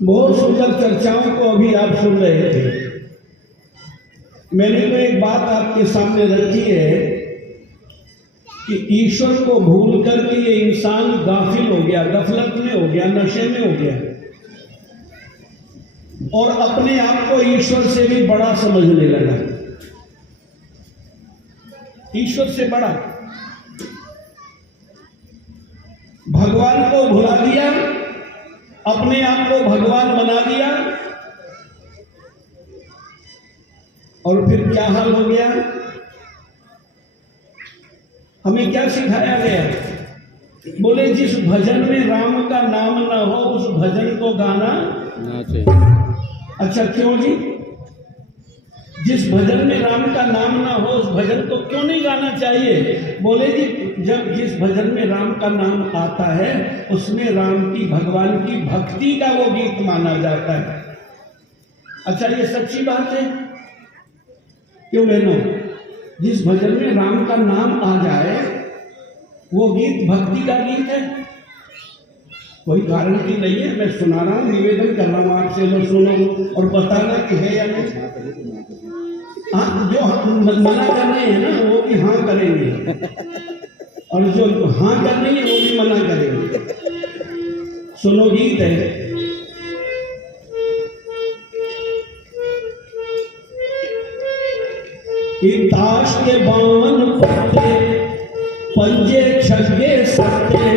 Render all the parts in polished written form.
बहुत सुंदर चर्चाओं को अभी आप सुन रहे थे। मैंने तो एक बात आपके सामने रखी है कि ईश्वर को भूल करके ये इंसान गाफिल हो गया, गफलत में हो गया, नशे में हो गया और अपने आप को ईश्वर से भी बड़ा समझने लगा, ईश्वर से बड़ा। भगवान को भुला दिया, अपने आप को भगवान बना दिया और फिर क्या हाल हो गया? हमें क्या सिखाया गया? बोले जिस भजन में राम का नाम ना हो उस भजन को गाना ना चाहिए। अच्छा क्यों जी? जिस भजन में राम का नाम ना हो उस भजन को क्यों नहीं गाना चाहिए? बोले जी जब जिस भजन में राम का नाम आता है उसमें राम की, भगवान की भक्ति का वो गीत माना जाता है। अच्छा ये सच्ची बात है क्यों बहनों? जिस भजन में राम का नाम आ जाए वो गीत भक्ति का गीत है। कोई गारंटी नहीं है, मैं सुना रहा हूं, निवेदन कर रहा हूं आपसे, लो सुनो और बताना कि है या नहीं। हाँ, जो मना कर रहे हैं ना वो भी हाँ करेंगे और जो हाँ कर रही है वो भी मना करेंगे। सुनो गीत है। कि ताश के 52 पत्ते, पंजे छक्के सत्ते,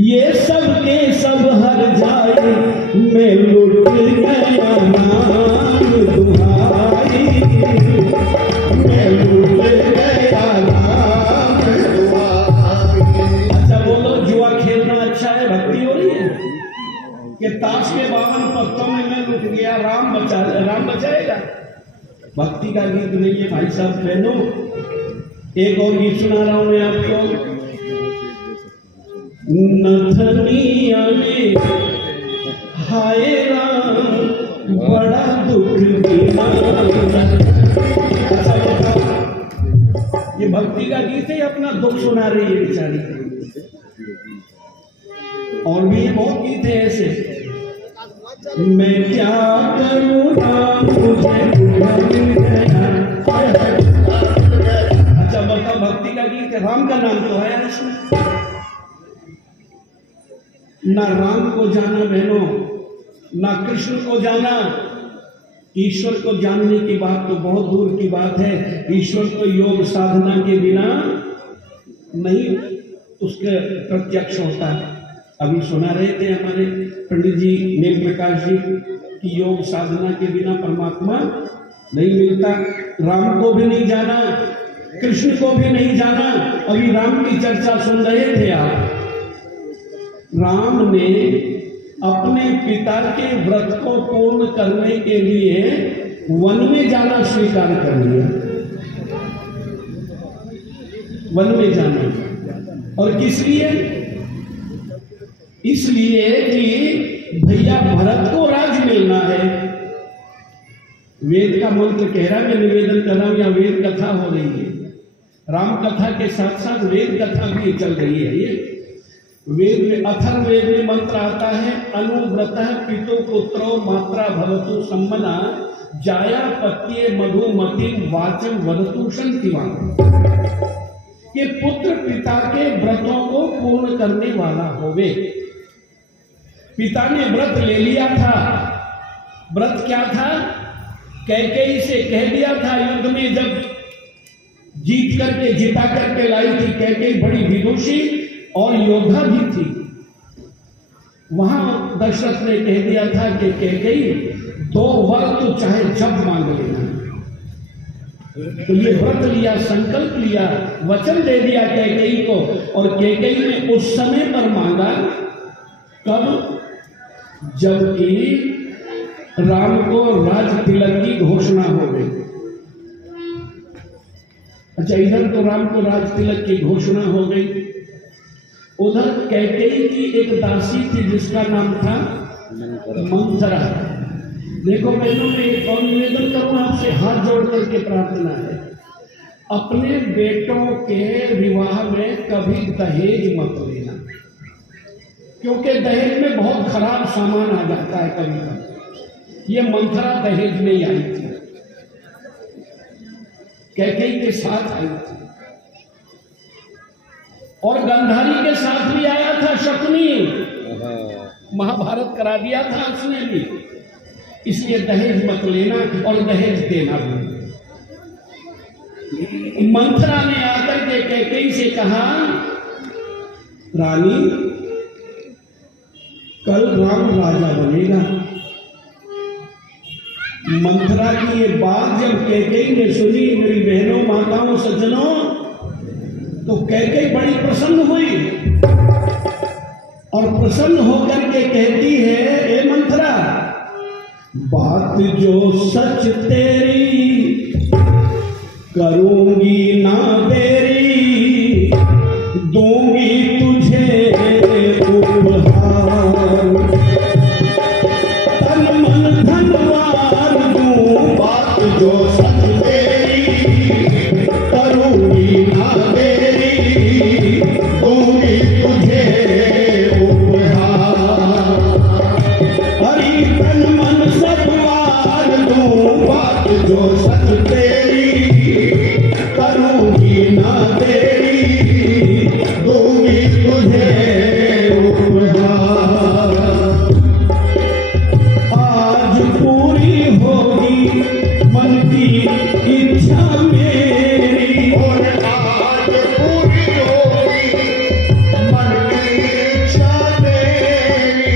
ये सब के सब हर जाए, मैं लुट गया नाम तुम्हारी, मैं लुट गया नाम तुम्हारी। अच्छा बोलो, जुआ खेलना अच्छा है, भक्ति हो रही है? कि ताश के 52 पत्तों में मैं लुट गया, राम बचाएगा? भक्ति का गीत नहीं है भाई साहब बहनों। एक और गीत सुना रहा हूं मैं आपको। नथनिया में हाय राम बड़ा दुख दिया। अच्छा बताओ, ये भक्ति का गीत है, अपना दुख सुना रही है बेचारी। और भी बहुत गीत है ऐसे। मैं क्या करूँ राम मुझे गया। अच्छा बताओ, भक्ति का गीत है, राम का नाम तो है इसमें। ना राम को जाना बहनों, ना कृष्ण को जाना। ईश्वर को जानने की बात तो बहुत दूर की बात है। ईश्वर को योग साधना के बिना नहीं उसके प्रत्यक्ष होता है। अभी सुना रहे थे हमारे पंडित जी मेघ प्रकाश जी की योग साधना के बिना परमात्मा नहीं मिलता। राम को भी नहीं जाना, कृष्ण को भी नहीं जाना। अभी राम की चर्चा सुन रहे थे आप। राम ने अपने पिता के व्रत को पूर्ण करने के लिए वन में जाना स्वीकार कर लिया। वन में जाना, और किस लिए? इसलिए कि भैया भरत को राज मिलना है। वेद का मंत्र कह रहा, मैं निवेदन कर रहा हूं, या वेद कथा हो रही है। राम कथा के साथ साथ वेद कथा भी चल रही है। ये वेद में अथर्ववेद में मंत्र आता है, अनुव्रतः पितु पुत्रो मात्रा भवतु सम्मना जाया पत्ये मधुमती वाचम वदतु शंतिवान। कि पुत्र पिता के व्रतों को पूर्ण करने वाला होवे। पिता ने व्रत ले लिया था। व्रत क्या था? कैकेयी से कह दिया था युद्ध में, जब जिता करके लाई थी। कैकेयी बड़ी विदुषी और योद्धा भी थी। वहां दशरथ ने कह दिया था कि कैकेयी 2 वर तो चाहे जब मांग लेना। तो ये व्रत लिया, संकल्प लिया, वचन दे दिया कैकेयी को। और कैकेयी ने उस समय पर मांगा, कब? जबकि राम को राज तिलक की घोषणा हो गई। अच्छा, इधर तो राम को राज तिलक की घोषणा हो गई, उधर कैकेयी की एक दासी थी जिसका नाम था मंथरा। देखो बहनों, मैं एक और निवेदन करूं आपसे, हाथ जोड़ करके प्रार्थना है, अपने बेटों के विवाह में कभी दहेज मत लेना। क्योंकि दहेज में बहुत खराब सामान आ जाता है कभी कभी। ये मंथरा दहेज में ही आई थी, कैकेयी के साथ आई थी, और गंधारी के साथ भी आया था शकुनी, महाभारत करा दिया था उसने भी। इसलिए दहेज मत लेना और दहेज देना भी। मंथरा ने आकर के कैकेयी से कहा, रानी कल राम राजा बनेगा। मंथरा की ये बात जब कैकेयी ने सुनी, मेरी बहनों माताओं सज्जनों, तो कैकेयी बड़ी प्रसन्न हुई और प्रसन्न होकर के कहती है, ए मंथरा, बात जो सच तेरी करूंगी ना देरी, दूंगी तुझे उपहार, तन मन धनवार दूं, बात जो सच तेरी करूंगी ना देरी, दूंगी तुझे उपहार, हरी तन मन सब वार दूं, बात जो सच तेरी करूंगी ना देरी, दूंगी तुझे उपहार, आज पूरी होगी मन की इच्छा मेरी, और आज पूरी होगी मन की इच्छा मेरी,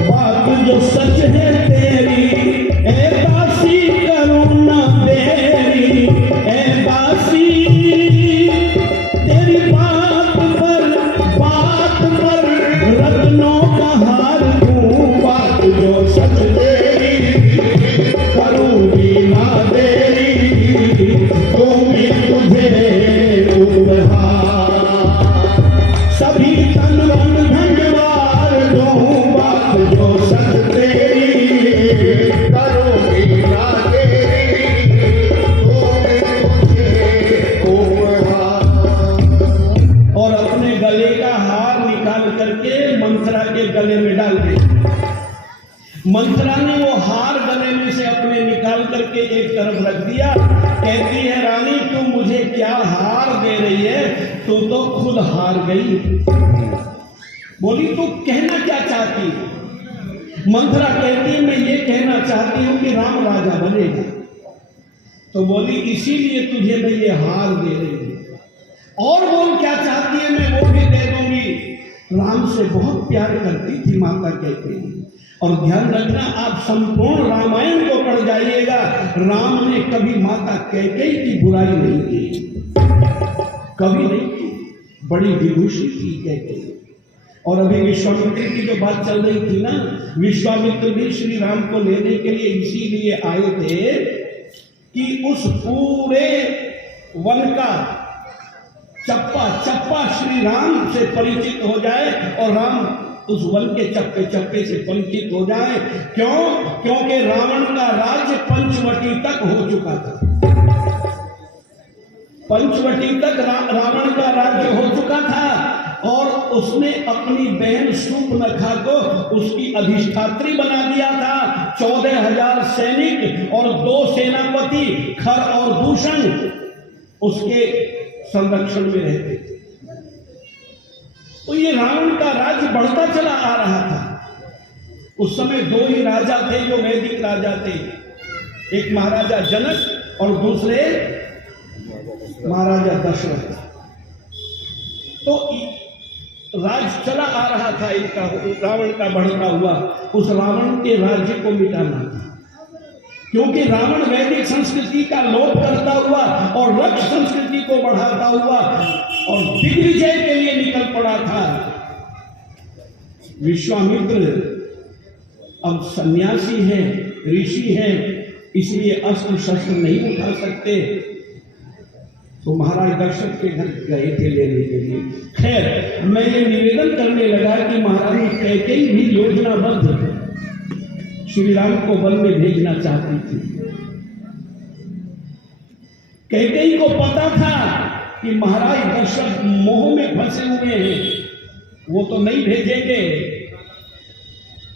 बात जो सच है तेरी, ए दासी करूं ना देरी, ए दासी तेरी बात पर रत्नों का हार दूं, बात जो सच तेरी करूंगी ना देरी, दूंगी तुझे उपहार, सभी तन मन धनवार दूं, बात जो सच तेरी करूंगी ना देरी, दूंगी तुझे उपहार। और अपने गले का हार निकाल करके मंथरा के गले में डाल दिया। मंथरा ने वो हार गले में से अपने निकाल करके एक तरफ रख दिया। कहती है, रानी तू मुझे क्या हार दे रही है, तू तो खुद हार गई। बोली, तू कहना क्या चाहती है? मंथरा कहती है, मैं ये कहना चाहती हूं कि राम राजा बनेगा। तो बोली, इसीलिए तुझे मैं ये हार दे रही हूं। और बोल क्या चाहती है, मैं वो भी दे दूंगी। राम से बहुत प्यार करती थी माता कैकेयी। और ध्यान रखना, आप संपूर्ण रामायण को पढ़ जाइएगा, राम ने कभी माता कैकेयी की बुराई नहीं की, कभी नहीं की। बड़ी विभूषी थी कैकेयी। और अभी विश्वामित्र की जो बात चल रही थी ना, विश्वामित्र भी श्री राम को लेने के लिए इसीलिए आए थे कि उस पूरे वन का चप्पा चप्पा श्री राम से परिचित हो जाए और राम उस वन के चप्पे चप्पे से परिचित हो जाए। क्यों? क्योंकि रावण का राज्य पंचवटी तक हो चुका था। पंचवटी तक रावण का राज्य हो चुका था और उसने अपनी बहन शूर्पणखा को उसकी अधिष्ठात्री बना दिया था। 14,000 सैनिक और 2 सेनापति खर और दूषण उसके संरक्षण में रहते थे। तो ये रावण का राज्य बढ़ता चला आ रहा था। उस समय 2 ही राजा थे जो वैदिक राजा थे, एक महाराजा जनक और दूसरे महाराजा दशरथ। तो राज्य चला आ रहा था इनका, रावण का बढ़ता हुआ। उस रावण के राज्य को मिटाना था, क्योंकि रावण वैदिक संस्कृति का लोप करता हुआ और रक्त संस्कृति को बढ़ाता हुआ और दिग्विजय के लिए निकल पड़ा था। विश्वामित्र अब सन्यासी है, ऋषि है, इसलिए अस्त्र शस्त्र नहीं उठा सकते। तो महाराज दशरथ के घर गए थे लेने के लिए। खैर, मैं ये निवेदन करने लगा कि महारानी कैकेयी भी योजनाबद्ध श्री राम को वन में भेजना चाहती थी। कैकेयी को पता था कि महाराज दशरथ मोह में फंसे हुए हैं, वो तो नहीं भेजेंगे।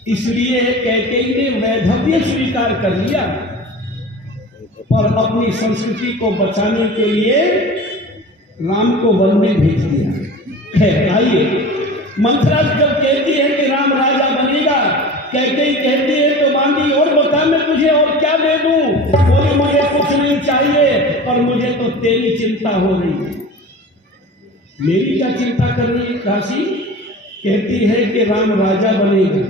इसलिए कैकेयी ने वैधव्य स्वीकार कर लिया और अपनी संस्कृति को बचाने के लिए राम को वन में भेज दिया। खैर आइए, मंथरा जब कहती है कि राम राजा बनेगा, कैकेयी कहती है तो मांगी और बता मैं तुझे और क्या दे दूं? बोले मुझे कुछ नहीं चाहिए, पर मुझे तो तेरी चिंता हो रही है। मेरी क्या चिंता कर रही है दासी? कहती है कि राम राजा बनेगा,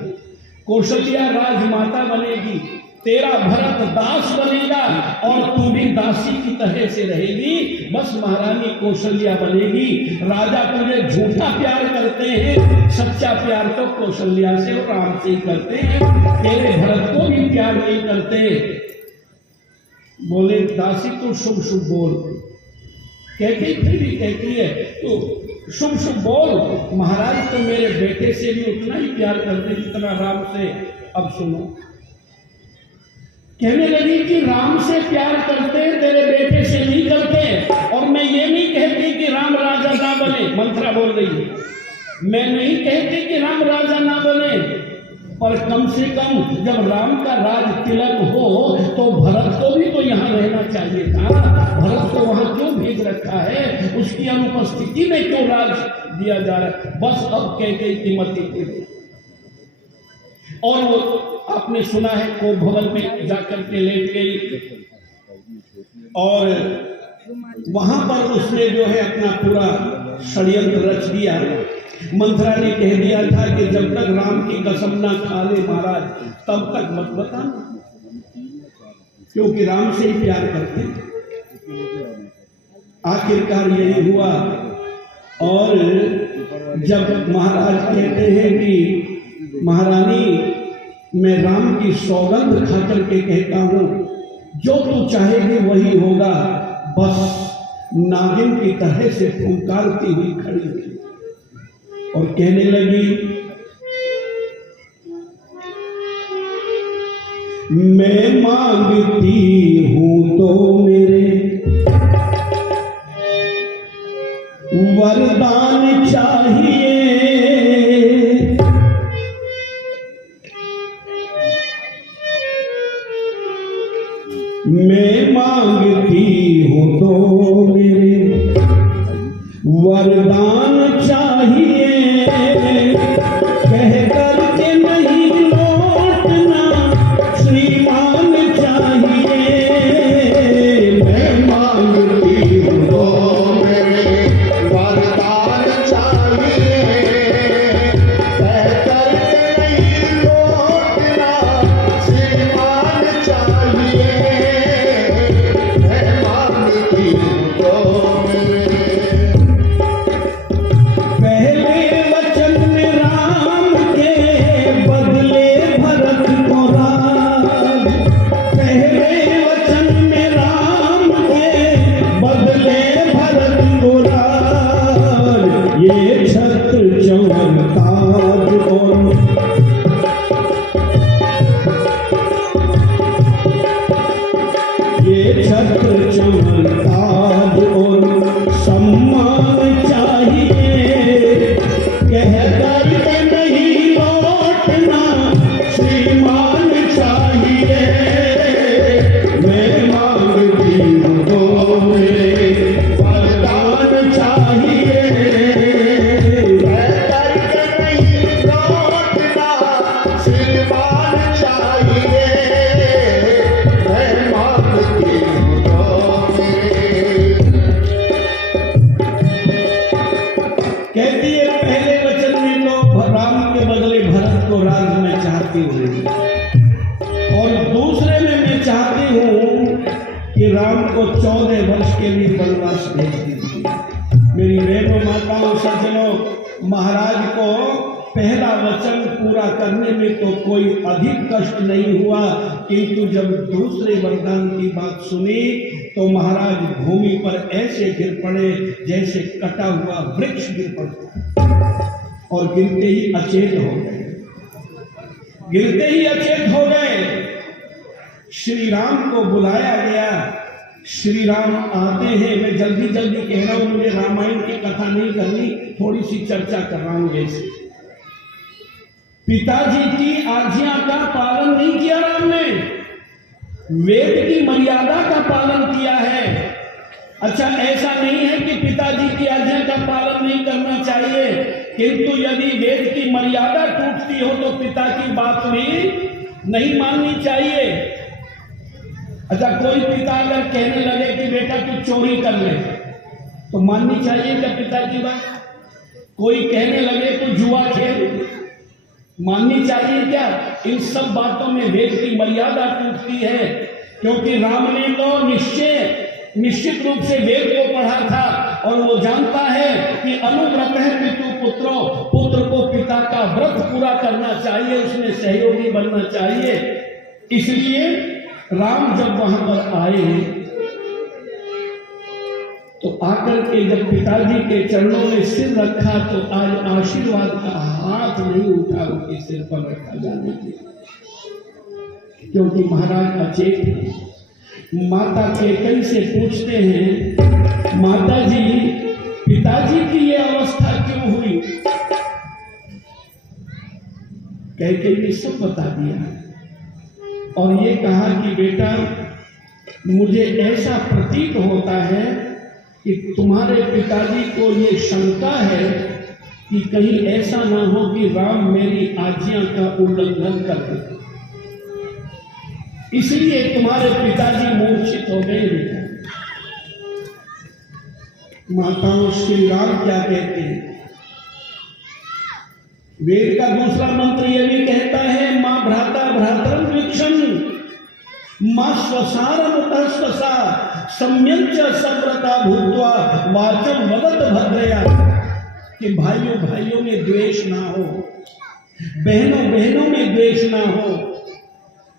कौशल्या राजमाता बनेगी, तेरा भरत दास बनेगा और तू भी दासी की तरह से रहेगी। बस महारानी कौशल्या बनेगी। राजा तुझे झूठा प्यार करते हैं, सच्चा प्यार तो कौशल्या से और राम से ही करते हैं, तेरे भरत को भी प्यार नहीं करते। बोले दासी तू शुभ शुभ बोल। कहती फिर भी कहती है तो शुभ शुभ बोल, महाराज तो मेरे बेटे से भी उतना ही प्यार करते जितना राम से। अब सुनो, कहने लगी कि राम से प्यार करते तेरे बेटे से नहीं करते, और मैं ये नहीं कहती कि राम राजा ना बने। मंथरा बोल रही है, मैं नहीं कहती कि राम राजा ना बने, पर कम से कम जब राम का राज तिलक हो तो भरत को भी तो यहाँ रहना चाहिए था। भरत को वहां क्यों भेज रखा है? उसकी अनुपस्थिति में क्यों राज दिया जा रहा है? बस अब कैकेयी की मति थी। और वो आपने सुना है को भवन में जाकर के लेट गई और वहां पर उसने जो है अपना पूरा षड्यंत्र रच दिया। मंथरा ने कह दिया था कि जब तक राम की कसम ना खा ले महाराज तब तक मत बताना, क्योंकि राम से ही प्यार करते। आखिरकार यही हुआ। और जब महाराज कहते हैं कि महारानी मैं राम की सौगंध खा करके कहता हूं जो तू चाहेगी वही होगा, बस नागिन की तरह से फुंकारती हुई खड़ी थी और कहने लगी मैं मांगती हूं तो मेरे वरदान चाहिए, मैं मांगती हूं तो मेरे वरदान चाहिए, कह करके नहीं लौटना श्रीमान चाहिए, मैं मांगती हूं तो मेरे वरदान चाहिए, कह करके नहीं लौटना श्रीमान चाहिए, मैं मांगती हूं तो राम को 14 वर्ष के लिए वनवास भेज दीजिए। मेरी बहनों माताओं सज्जनों, महाराज को पहला वचन पूरा करने में तो कोई अधिक कष्ट नहीं हुआ, किंतु जब दूसरे वरदान की बात सुनी तो महाराज भूमि पर ऐसे गिर पड़े जैसे कटा हुआ वृक्ष गिर पड़ता और गिरते ही अचेत हो गए। गिरते ही अचेत हो गए। श्री राम को बुलाया गया श्री राम आते हैं, मैं जल्दी जल्दी कह रहा हूं, मुझे रामायण की कथा नहीं करनी, थोड़ी सी चर्चा कर रहा हूं ऐसे। पिताजी की आज्ञा का पालन नहीं किया राम ने, वेद की मर्यादा का पालन किया है। अच्छा, ऐसा नहीं है कि पिताजी की आज्ञा का पालन नहीं करना चाहिए, किंतु यदि वेद की मर्यादा टूटती हो तो पिता की बात भी नहीं माननी चाहिए। अच्छा, कोई पिता अगर कहने लगे कि बेटा तू चोरी कर ले, तो माननी चाहिए क्या पिता की बात? कोई कहने लगे तू जुआ खेल, माननी चाहिए क्या? इन सब बातों में वेद की मर्यादा टूटती है, क्योंकि राम ने तो निश्चित रूप से वेद को पढ़ा था और वो जानता है कि अनुव्रत है पितु पुत्रो, पुत्र को पिता का व्रत पूरा करना चाहिए, उसमें सहयोगी बनना चाहिए। इसलिए राम जब वहां पर आए तो आकर के जब पिताजी के चरणों में सिर रखा तो आज आशीर्वाद का हाथ नहीं उठा उनके सिर पर रखा जाने के, क्योंकि महाराज अचेत हैं। माता कैकेयी से पूछते हैं, माता जी पिताजी की ये अवस्था क्यों हुई? कैकेयी ने सब बता दिया और ये कहा कि बेटा मुझे ऐसा प्रतीत होता है कि तुम्हारे पिताजी को ये शंका है कि कहीं ऐसा ना हो कि राम मेरी आज्ञा का उल्लंघन कर दे, इसलिए तुम्हारे पिताजी मूर्छित हो गए। बेटा, माताओं श्री राम क्या कहते हैं? वेद का दूसरा मंत्र यह भी कहता है, मां भ्राता भ्रातरम वीक्षण, मां स्वसारम तस्वसा सम्यंच सव्रता भूत्वा वाचम वदत भद्रया, कि भाइयों भाइयों में द्वेष ना हो, बहनों बहनों में द्वेष ना हो,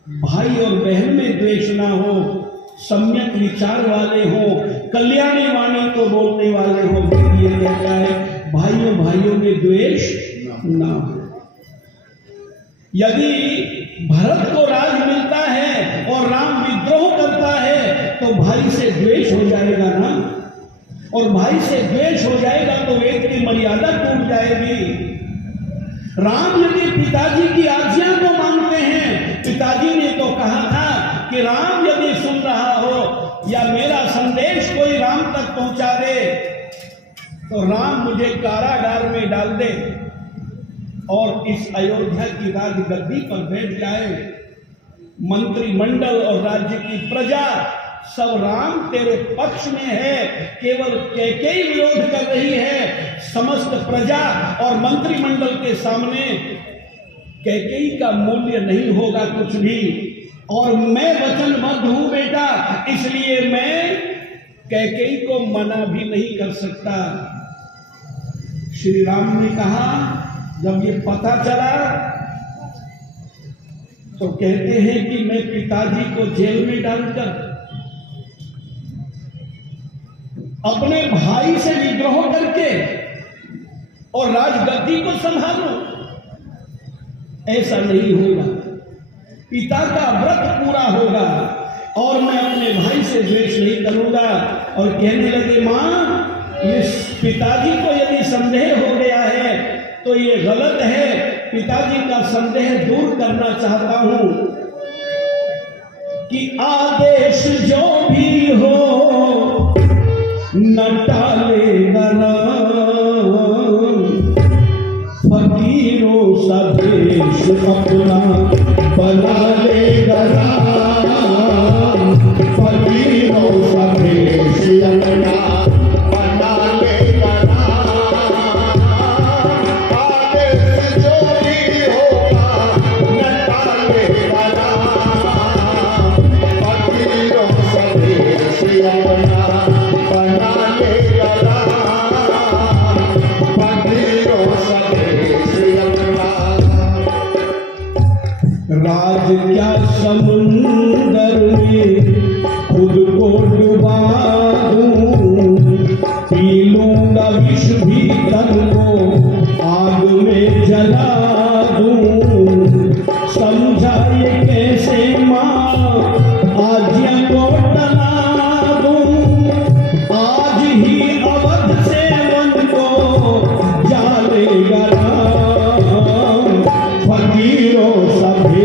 भाई और बहन में द्वेष ना हो, सम्यक विचार वाले हो, कल्याणी वाणी को बोलने वाले हो। ये कहता है भाइयों भाइयों में द्वेष ना हो। यदि भरत को राज मिलता है और राम विद्रोह करता है तो भाई से द्वेष हो जाएगा ना, और भाई से द्वेष हो जाएगा तो वेद की मर्यादा टूट जाएगी। राम यदि पिताजी की आज्ञा को मानते हैं, पिताजी ने तो कहा था कि राम यदि सुन रहा हो या मेरा संदेश कोई राम तक पहुंचा दे तो राम मुझे कारागार में डाल दे और इस अयोध्या की राजगद्दी पर बैठ जाए। मंत्रिमंडल और राज्य की प्रजा सब राम तेरे पक्ष में है, केवल कैकेयी विरोध कर रही है। समस्त प्रजा और मंत्रिमंडल के सामने कैकेयी का मूल्य नहीं होगा कुछ भी, और मैं वचनबद्ध हूं बेटा, इसलिए मैं कैकेयी को मना भी नहीं कर सकता। श्री राम ने कहा, जब ये पता चला तो कहते हैं कि मैं पिताजी को जेल में डालकर अपने भाई से विद्रोह करके और राजगद्दी को संभालूं, ऐसा नहीं होगा। पिता का व्रत पूरा होगा और मैं अपने भाई से द्वेष नहीं करूंगा। और कहने लगे, मां इस पिताजी को यदि संदेह हो गया है तो ये गलत है, पिताजी का संदेह दूर करना चाहता हूं कि आदेश जो भी हो न टालेगा राम, फकीरों सा देश अपना बना लेगा राम, फकीरों सा देश अपना बना लेगा राम। आदेश जो भी होगा न टालेगा राम, फकीरों सा देश अपना बना लेगा राम, फकीरों सा देश अपना। राज क्या समुंदर में खुद को डुबा दूं, पी लूंगा विष भी तन को आग में जला दूं। समझा ये कैसे मां आज्ञा को टला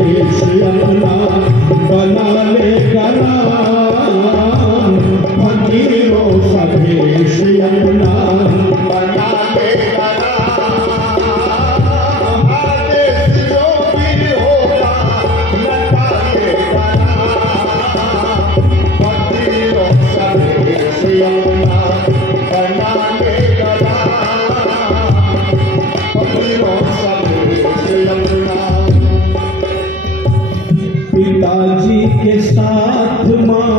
भेष अपना बना लेगा राम, फकीरों सा भेष अपना बना लेगा राम, आदेश जो भी होगा लगा लेगा राम, फकीरों सा भेष अपना बना लेगा राम, फकीरों सा भेष अपना। पिताजी के साथ माँ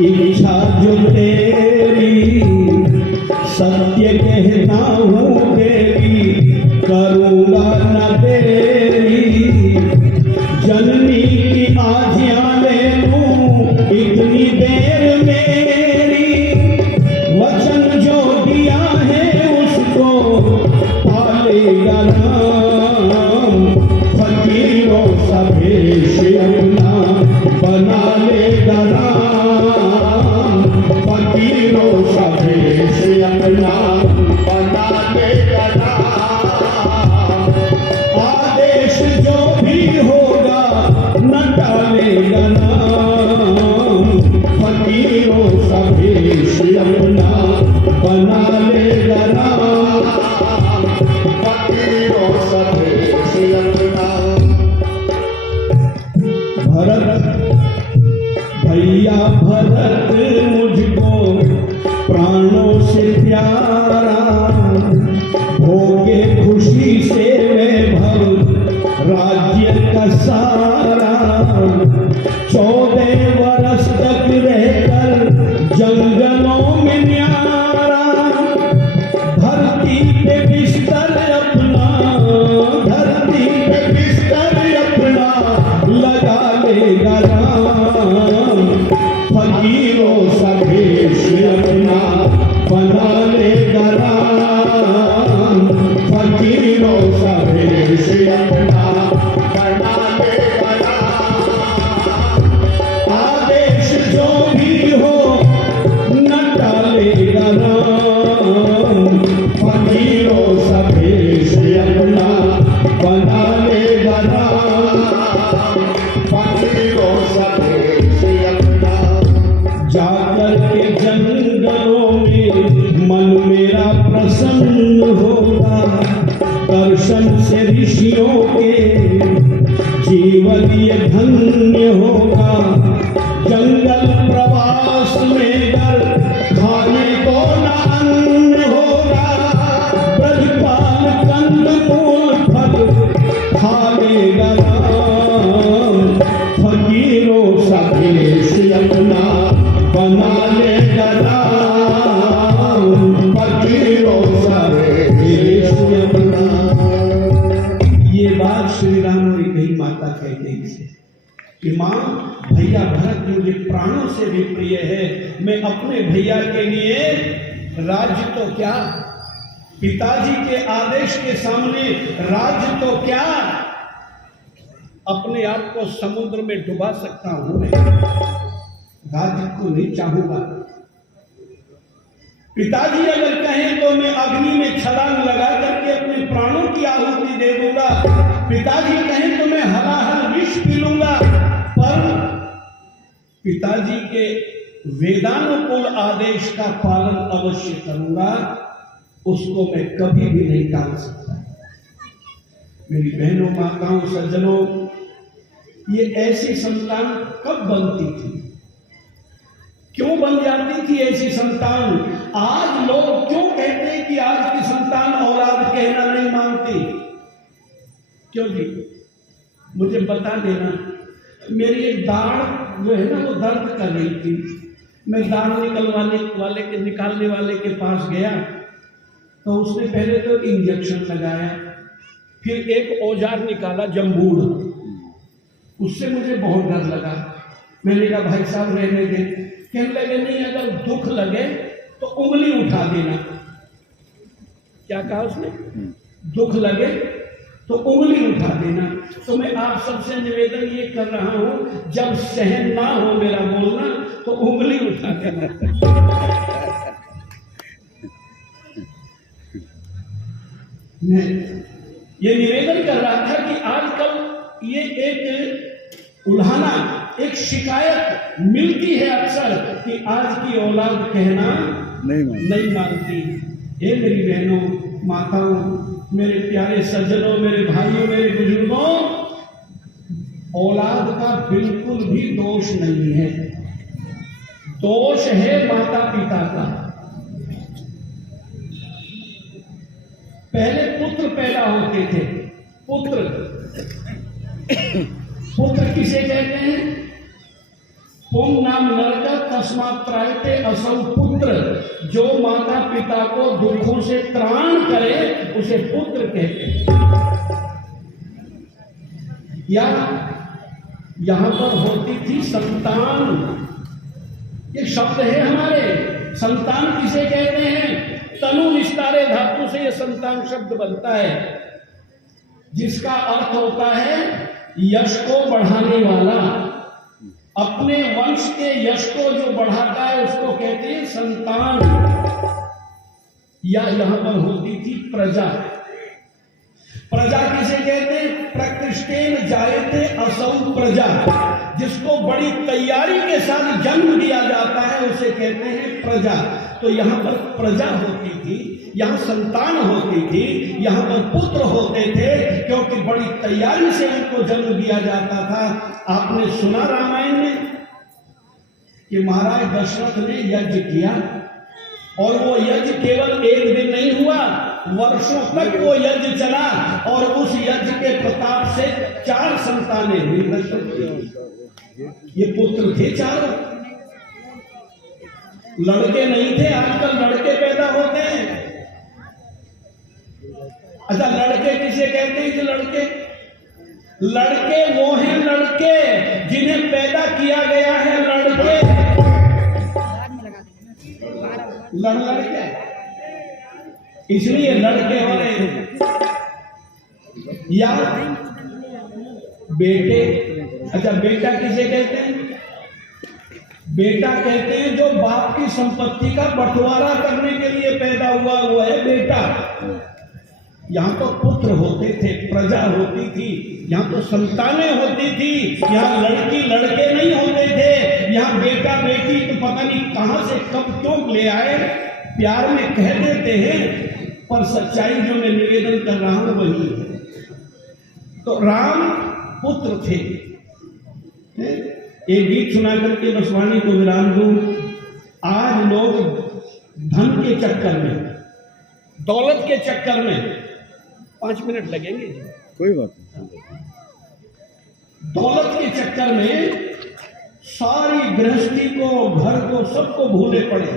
इच्छा जो तेरी, सत्य कहता हूँ तेरी करूँगा न देरी, जननी की आज्ञा ले तू इतनी देर मेरी, वचन जो दिया है उसको पालेगा राम, फकीरों सा भेष अपना बना लेगा राम, फकीरों सा भेष अपना बना लेगा राम, आदेश जो भी होगा न टालेगा राम, फकीरों सा भेष अपना बना लेगा राम, फकीरों सा भेष अपना। भरत भैया भरत मुझको प्राणों से प्यारा, भोगे खुशी से वैभव राज्य का सारा, 14 वर्ष तक रहकर जंगलों में न्यारा, धरती पे बिस्तर अपना, धरती पे बिस्तर अपना लगा लेगा राम, फकीरों सा भेष अपना बना लेगा राम, फकीरों सा भेष अपना बना लेगा राम, आदेश जो भी हो न टालेगा राम, फकीरों सा भेष अपना बना लेगा राम, फकीरों सा भेष अपना। जाकर के जंगलों में मन मेरा प्रसन्न होगा, दर्शन से ऋषियों के जीवन ये धन्य होगा, जंगल प्रवास में डर खाने को न अन्न होगा, ब्रजपाल कंद मूल फल खा लेगा राम, फकीरों सा भेष अपना बना लेगा राम, फकीरों सा भेष अपना। ये बात श्री राम ने कही माता कहते से कि माँ भैया भरत मुझे प्राणों से भी प्रिय है, मैं अपने भैया के लिए राज्य तो क्या, पिताजी के आदेश के सामने राज्य तो क्या, अपने आप को समुद्र में डुबा सकता हूं मैं, राज्य को नहीं चाहूंगा। पिताजी अगर कहें तो मैं अग्नि में छलांग लगा करके अपने प्राणों की आहुति दे दूंगा, पिताजी कहें तो मैं हलाहल विष पी लूंगा, पर पिताजी के वेदानुकूल आदेश का पालन अवश्य करूंगा, उसको मैं कभी भी नहीं टाल सकता। मेरी बहनों, माताओं, सज्जनों, ये ऐसी संतान कब बनती थी, क्यों बन जाती थी ऐसी संतान? आज लोग क्यों कहते हैं कि आज की संतान औलाद कहना नहीं मानती? क्यों जी, मुझे बता देना। मेरी एक दाढ़ जो है ना वो दर्द कर रही थी, मैं दाढ़ निकालने वाले के पास गया तो उसने पहले तो इंजेक्शन लगाया, फिर एक औजार निकाला जंबूड़, उससे मुझे बहुत डर लगा। मैंने कहा भाई साहब रहने दे। कहने लगे नहीं, अगर दुख लगे तो उंगली उठा देना। क्या कहा उसने? दुख लगे तो उंगली उठा देना। तो मैं आप सबसे निवेदन ये कर रहा हूं, जब सहन ना हो मेरा बोलना तो उंगली उठा देना। मैं ये निवेदन कर रहा था कि आजकल ये एक उल्हाना, एक शिकायत मिलती है अक्सर कि आज की औलाद कहना नहीं मानती। हे मेरी बहनों, माताओं, मेरे प्यारे सज्जनों, मेरे भाइयों, मेरे बुजुर्गों, औलाद का बिल्कुल भी दोष नहीं है, दोष है माता पिता का। पहले पुत्र पैदा होते थे, पुत्र किसे कहते हैं? पुम नाम नरका तस्मात् त्रायते असौ पुत्र। जो माता पिता को दुखों से त्राण करे उसे पुत्र कहते हैं। या यहां पर होती थी संतान, ये शब्द है हमारे। संतान किसे कहते हैं? तनु विस्तारे धातु से यह संतान शब्द बनता है, जिसका अर्थ होता है यश को बढ़ाने वाला। अपने वंश के यश को जो बढ़ाता है उसको कहते हैं संतान। या यहां पर होती थी प्रजा। प्रजा किसे कहते हैं? प्रकृष्टेन जायते असौ प्रजा। जिसको बड़ी तैयारी के साथ जन्म दिया जाता है उसे कहते हैं प्रजा। तो यहां पर प्रजा होती थी, यहां संतान होती थी, यहां पर पुत्र होते थे, क्योंकि बड़ी तैयारी से उनको जन्म दिया जाता था। आपने सुना रामायण में कि महाराज दशरथ ने यज्ञ किया, और वो यज्ञ केवल एक दिन नहीं हुआ, वर्षों तक वो यज्ञ चला, और उस यज्ञ के प्रताप से 4 संतानें हुई दशरथ की। ये पुत्र थे चारों, लड़के नहीं थे। आजकल लड़के पैदा होते हैं। अच्छा, लड़के किसे कहते हैं? लड़के वो हैं लड़के जिन्हें पैदा किया गया है लड़के, लड़के, इसलिए लड़के हो रहे हैं। या बेटे। अच्छा, बेटा किसे कहते हैं? बेटा कहते हैं जो बाप की संपत्ति का बंटवारा करने के लिए पैदा हुआ, वो है बेटा। यहां तो पुत्र होते थे, प्रजा होती थी, यहां तो संतानें होती थी, यहां लड़की लड़के नहीं होते थे। यहां बेटा बेटी तो पता नहीं कहां से कब क्यों ले आए, प्यार में कह देते हैं, पर सच्चाई जो मैं निवेदन कर रहा हूं वही है। तो राम पुत्र थे। एक गीत सुना करके बस वाणी को विराम दूं। आज लोग धन के चक्कर में, दौलत के चक्कर में, 5 मिनट लगेंगे जी, कोई बात नहीं, दौलत के चक्कर में सारी गृहस्थी को, घर को, सबको भूले पड़े।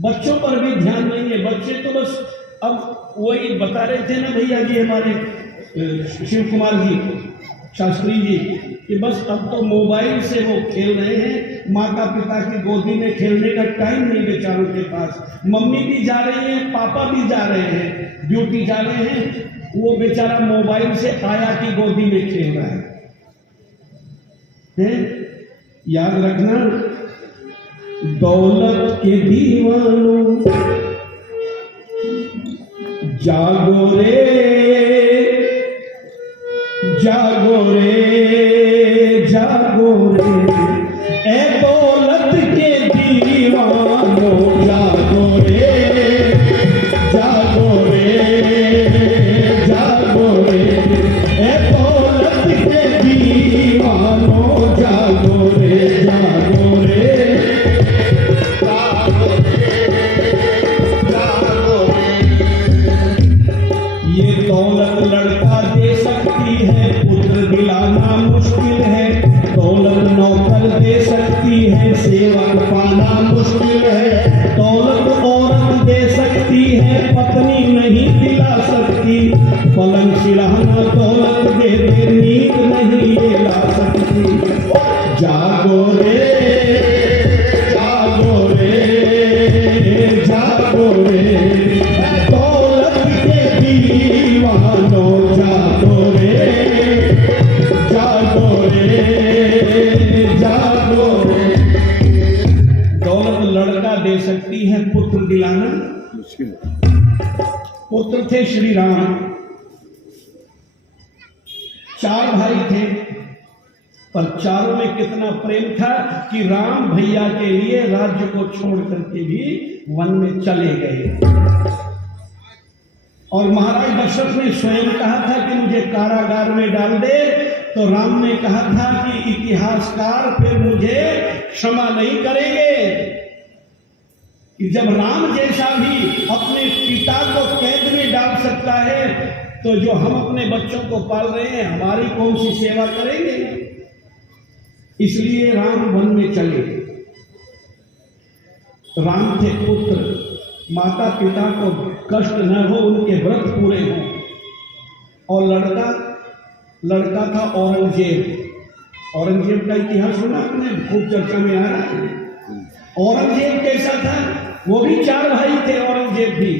बच्चों पर भी ध्यान नहीं है। बच्चे तो बस अब वही बता रहे थे ना भैया जी, हमारे शिव कुमार जी शास्त्री जी, कि बस अब तो मोबाइल से वो खेल रहे हैं। माता पिता की गोदी में खेलने का टाइम नहीं बेचारों के पास। मम्मी भी जा रही है, पापा भी जा रहे हैं, ड्यूटी जा रहे हैं, वो बेचारा मोबाइल से आया की गोदी में खेल रहा है। याद रखना, दौलत के दीवानों जागो रे, जागो रे, जागो रे, ए दौलत के दीवानों जागो रे, जागो रे, जागो रे, ए दौलत के दीवानों जागो रे, जागो रे, जागो रे, जागो रे। ये दौलत लड़का दे सकती है, पुत्र दिलाना मुश्किल है। दौलत नौकर दे सकती है, सेवक पाना मुश्किल है। दौलत औरत दे सकती है, पत्नी नहीं दिला सकती। पलंग सिरहाना दौलत दे दे, नींद नहीं ये ला सकती। जागो रे, जागो रे, जागो रे, दौलत के दीवानों जागो रे, जागो रे, जागो रे। दौलत लड़का दे सकती है, पुत्र दिलाना मुश्किल है। पुत्र थे श्री राम। 4 भाई थे, पर चारों में कितना प्रेम था कि राम भैया के लिए राज्य को छोड़ करके भी वन में चले गए। और महाराज दशरथ ने स्वयं कहा था कि मुझे कारागार में डाल दे, तो राम ने कहा था कि इतिहासकार फिर मुझे क्षमा नहीं करेंगे कि जब राम जैसा भी अपने पिता को कैद में डाल सकता है, तो जो हम अपने बच्चों को पाल रहे हैं हमारी कौन सी सेवा करेंगे। इसलिए राम वन में चले। राम के पुत्र, माता पिता को कष्ट न हो, उनके व्रत पूरे हों। और लड़का था औरंगजेब। औरंगजेब का इतिहास सुना आपने, खूब चर्चा में आ रहा है। औरंगजेब कैसा था? वो भी 4 भाई थे। औरंगजेब भी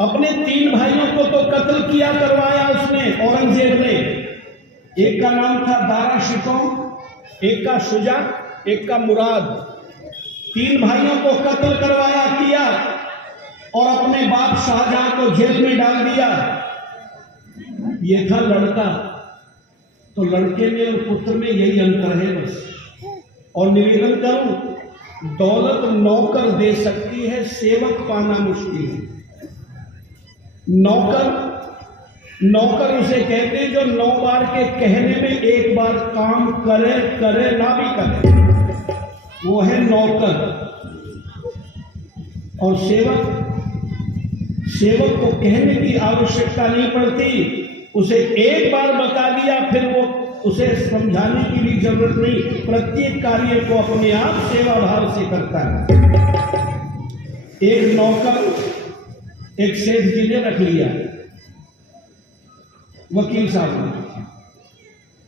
अपने 3 भाइयों को तो कत्ल किया करवाया उसने, औरंगजेब ने। एक का नाम था दारा शिकोह, एक का शुजा, एक का मुराद। 3 भाइयों को कत्ल करवाया किया और अपने बाप शाहजहां को जेल में डाल दिया। ये था लड़का। तो लड़के में और पुत्र में यही अंतर है बस। और निवेदन करूं, दौलत नौकर दे सकती है, सेवक पाना मुश्किल है। नौकर उसे कहते हैं जो 9 बार के कहने में 1 बार काम करे ना भी करे, वो है नौकर। और सेवक को कहने की आवश्यकता नहीं पड़ती, उसे 1 बार बता दिया, फिर वो उसे समझाने की भी जरूरत नहीं, प्रत्येक कार्य को अपने आप सेवा भाव से करता है। एक नौकर एक सेठ जी ने रख लिया, वकील साहब ने।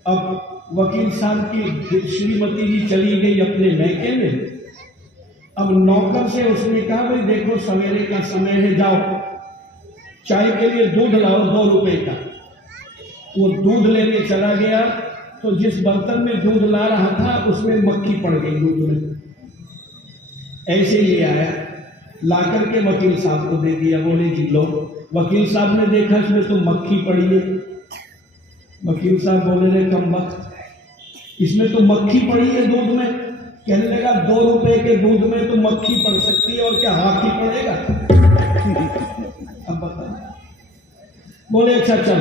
अब वकील साहब की श्रीमती जी चली गई अपने मैके में। अब नौकर से उसने कहा, भाई देखो सवेरे का समय है, जाओ चाय के लिए दूध लाओ 2 रुपए का। वो दूध लेने चला गया, तो जिस बर्तन में दूध ला रहा था उसमें मक्खी पड़ गई दूध में। ऐसे ही ले आया, ला करके वकील साहब को दे दिया। बोले जी लो। वकील साहब ने देखा इसमें तो मक्खी पड़ी है। वकील साहब बोले रे कम वक्त, इसमें तो मक्खी पड़ी है दूध में। कहने लगा 2 रुपए के दूध में तो मक्खी पड़ सकती है, और क्या हाथी पड़ेगा? अब बता। बोले अच्छा चल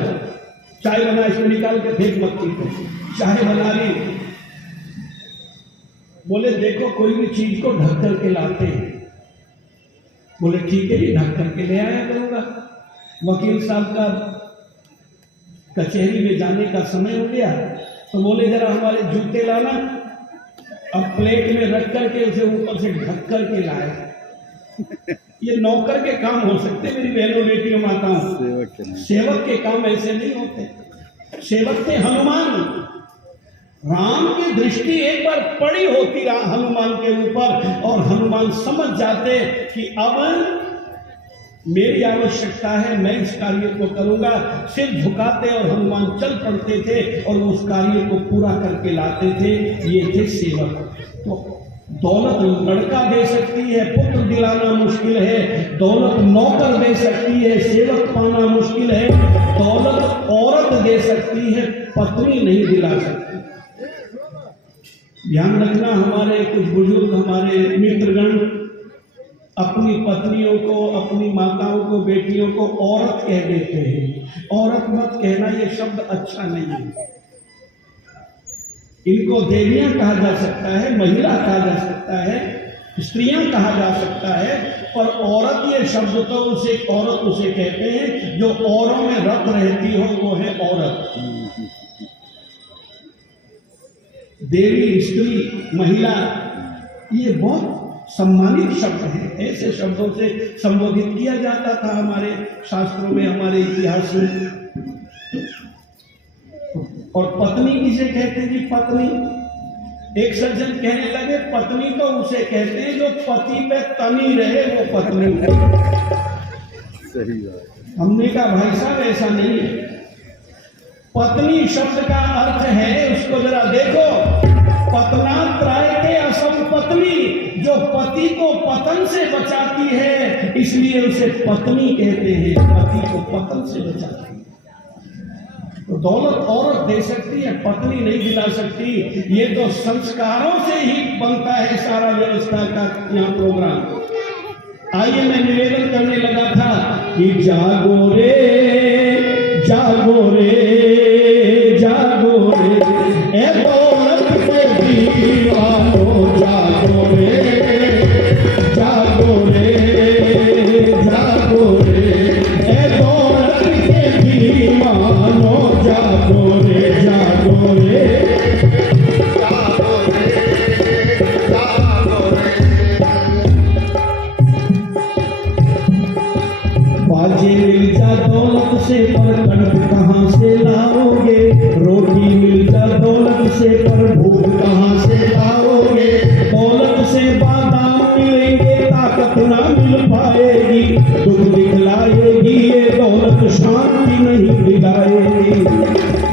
चाय बना, इसको निकाल के फेंक मक्खी को। चाय बना ली। बोले देखो कोई भी चीज को ढक करके लाते हैं। बोले ठीक है जी, ढक करके ले आया करूंगा। वकील साहब का कचहरी में जाने का समय हो गया, तो बोले जरा हमारे जूते लाना। अब प्लेट में रख करके उसे ऊपर से ढक करके लाया। ये नौकर के काम हो सकते मेरी बहनों बेटियों माताओं, सेवक के काम ऐसे नहीं होते। सेवक थे हनुमान। राम की दृष्टि एक बार पड़ी होती हनुमान के ऊपर, और हनुमान समझ जाते कि अब मेरी आवश्यकता है, मैं इस कार्य को करूंगा। सिर झुकाते और हनुमान चल पड़ते थे और उस कार्य को पूरा करके लाते थे। ये थे सेवक। तो दौलत लड़का दे सकती है, पुत्र दिलाना मुश्किल है। दौलत नौकर दे सकती है, सेवक पाना मुश्किल है। दौलत औरत दे सकती है, पत्नी नहीं दिला सकती। ध्यान रखना, हमारे कुछ बुजुर्ग, हमारे मित्रगण अपनी पत्नियों को, अपनी माताओं को, बेटियों को औरत कह देते हैं। औरत मत कहना, ये शब्द अच्छा नहीं है। इनको देवियां कहा जा सकता है, महिला कहा जा सकता है, स्त्रियां कहा जा सकता है, पर औरत ये शब्द तो उसे औरत उसे कहते हैं जो औरों में रत रहती हो, वो है औरत। देवी, स्त्री, महिला, ये बहुत सम्मानित शब्द है। ऐसे शब्दों से संबोधित किया जाता था हमारे शास्त्रों में, हमारे इतिहास में। और पत्नी किसे कहते हैं जी? पत्नी, एक सज्जन कहने लगे पत्नी तो उसे कहते हैं जो पति पे तनी रहे, वो पत्नी। सही बात। हमने कहा भाई साहब ऐसा नहीं है। पत्नी शब्द का अर्थ है, उसको जरा देखो, पतना त्राय के असम पत्नी, जो पति को पतन से बचाती है, इसलिए उसे पत्नी कहते हैं। पति को पतन से बचाती है। दौलत औरत दे सकती है, पत्नी नहीं दिला सकती। ये तो संस्कारों से ही बनता है सारा व्यवस्था का यहाँ प्रोग्राम। आइए मैं निवेदन करने लगा था कि जागो रे जागो रे जागो रे, ए दौलत के दीवानो जागो रे जागो रे जागो रे, ए दौलत के दीवानो जागो रे जागो रे जागो रे जागो रे। बाजे मिल जा दौलत से पर कणक कहाँ से लाओगे, रोटी मिल जा दौलत से पर भूख कहाँ से लाओगे, दौलत से बादाम मिलेंगे ताकत ना मिल पाएगी, दुख दिखलाएगी ये दौलत शांति नहीं दिलाएगी।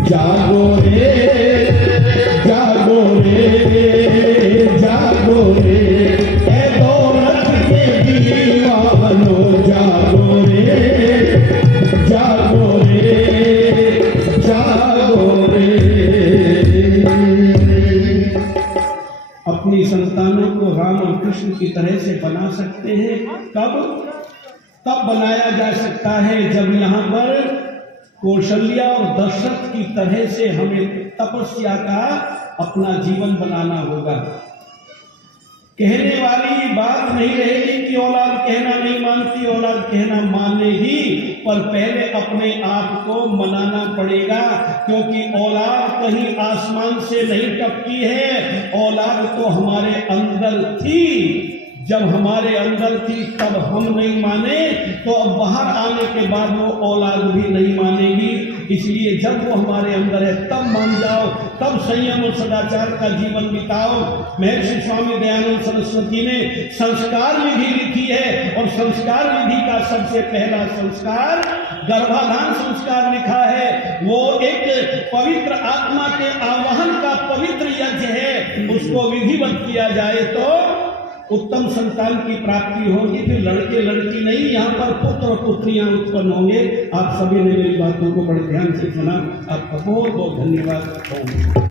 जागो रे जागो रे जागो रे, ए दौलत के दीवानो जागो रे जागो रे जागो रे। अपनी संतानों को राम और कृष्ण की तरह से बना सकते हैं। कब? तब बनाया जा सकता है जब यहाँ पर कौशल्या और दशरथ की तरह से हमें तपस्या का अपना जीवन बनाना होगा। कहने वाली बात नहीं रहेगी कि औलाद कहना नहीं मानती, औलाद कहना मानेगी, पर पहले अपने आप को मनाना पड़ेगा, क्योंकि औलाद कहीं आसमान से नहीं टपकी है, औलाद तो हमारे अंदर थी। जब हमारे अंदर थी तब हम नहीं माने, तो अब बाहर आने के बाद वो औलाद भी नहीं मानेगी। इसलिए जब वो हमारे अंदर है तब मान जाओ, तब संयम और सदाचार का जीवन बिताओ। महर्षि स्वामी दयानंद सरस्वती ने संस्कार विधि लिखी है, और संस्कार विधि का सबसे पहला संस्कार गर्भाधान संस्कार लिखा है। वो एक पवित्र आत्मा के आवाहन का पवित्र यज्ञ है, उसको विधिवत किया जाए तो उत्तम संतान की प्राप्ति होगी। फिर लड़के लड़की नहीं, यहाँ पर पुत्र और पुत्रियां उत्पन्न होंगे। आप सभी ने मेरी बातों को बड़े ध्यान से सुना, आपका बहुत बहुत धन्यवाद।